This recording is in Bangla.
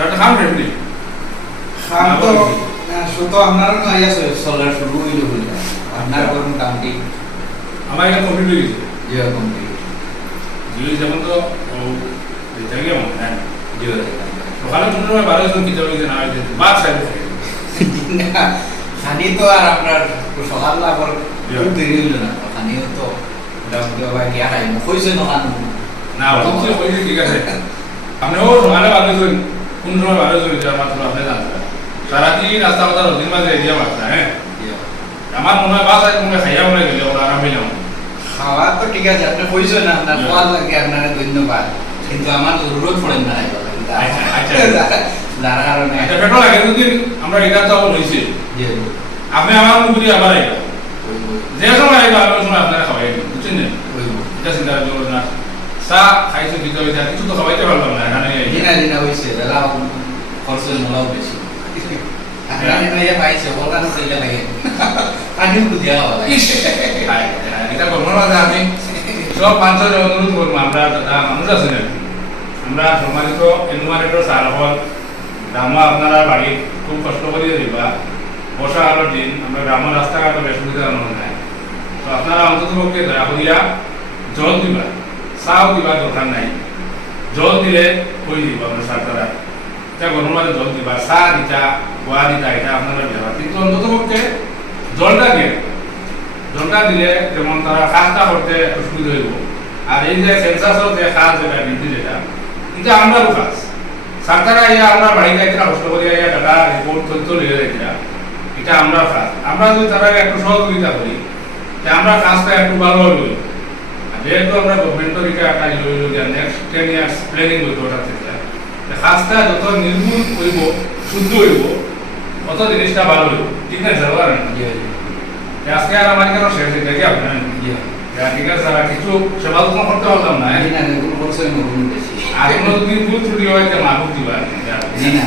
সারা খাম ফ্রেন্ডলি খাম তো শুধু আপনার নয় আছে চলার শুরু হইল বলে আপনার কোন কামটি আমার এটা কমপ্লিট হয়ে গেছে যে কমপ্লিট জিও যেমন তো দেখে কেমন হ্যাঁ যে সকালে 15-12 জন কিতাব হয়েছে না হয়েছে বাদ সাইডে থাকে খানি তো আর আপনার সকাল আবার খুব দেরি হইল না খানিও তো মোটামুটি আবার গিয়া খাই কইছে না খান না বলছি কইছে ঠিক আছে আপনিও সকালে 12 জন 15-12 জন যার মাত্র আপনি জানতেন সারাদিন রাস্তা কথা দিন মাঝে এরিয়া বাড়ছে হ্যাঁ আমার মনে হয় বাস মনে খাইয়া মনে গেলে ওরা আরাম হইলাম খাওয়া তো ঠিক আছে আপনি কইছো না আপনার খাওয়া লাগে আপনার ধন্যবাদ কিন্তু আমার জরুরত পড়ে না যার কারণে পেট্রোল লাগে যদি আমরা এটা তো হয়েছে আপনি আমার মুখে আবার আইবা যে সময় আইবা আমি সময় আপনারা খাওয়াই বুঝছেন না এটা চিন্তা করবেন না চা খাইছো দিতে হইতা কিছু তো খাওয়াইতে পারলাম না এখানে দিনা দিনা হইছে দাদা খরচ নলাও বেশি আপনারা নিয়ে পাইছে বলকান কইলে লাগে পানি তো দেওয়া হবে এটা করবো না আমি সব মানুষের অনুরোধ করবো আমরা দাদা মানুষ আছে না আমরা সম্মানিত এনুমারেটর স্যার হল গ্রাম আপনারা বাড়ি খুব কষ্ট করিয়ে দিবা বর্ষা কালের দিন আমরা গ্রামের রাস্তাঘাটে বেশ সুবিধা নাই তো আপনারা অন্তত পক্ষে দয়া করিয়া জল দিবা চাও দিবা দরকার নাই জল দিলে কই দিব আমরা সারতারা এটা গরম মাঝে জল দিবা চা দিতা গোয়া দিতা এটা আপনারা দেওয়া কিন্তু অন্তত পক্ষে জলটা দিয়ে জলটা দিলে যেমন তারা কাজটা করতে একটু সুবিধা হইব আর এই যে সেন্সাসের যে কাজ যেটা বৃদ্ধি যেটা এটা আমরাও কাজ সরকারা ইয়া আমরা বাড়িতে একটা কষ্ট করে ইয়া ডাটা রিপোর্ট তথ্য লিখে রেখা এটা আমরা কাজ আমরা যদি তারা একটু সহযোগিতা করি তাহলে আমরা কাজটা একটু ভালোভাবে করি যেহেতু আমরা গভর্নমেন্টের এটা একটা হইল যে নেক্সট 10 ইয়ার্স প্ল্যানিং হইব ওটা থেকে কাজটা যত নির্ভুল হইব শুদ্ধ হইব তত জিনিসটা ভালো হইব ঠিক না স্যার বলেন আজকে আর আমার কেন শেষ হয়ে দেখি আপনার ঠিক আছে স্যার কিছু সেবা যত্ন করতে পারলাম না না কোনো খরচ নেই বেশি আর কোনো যদি ভুল ত্রুটি হয় মাহবুব দিবা না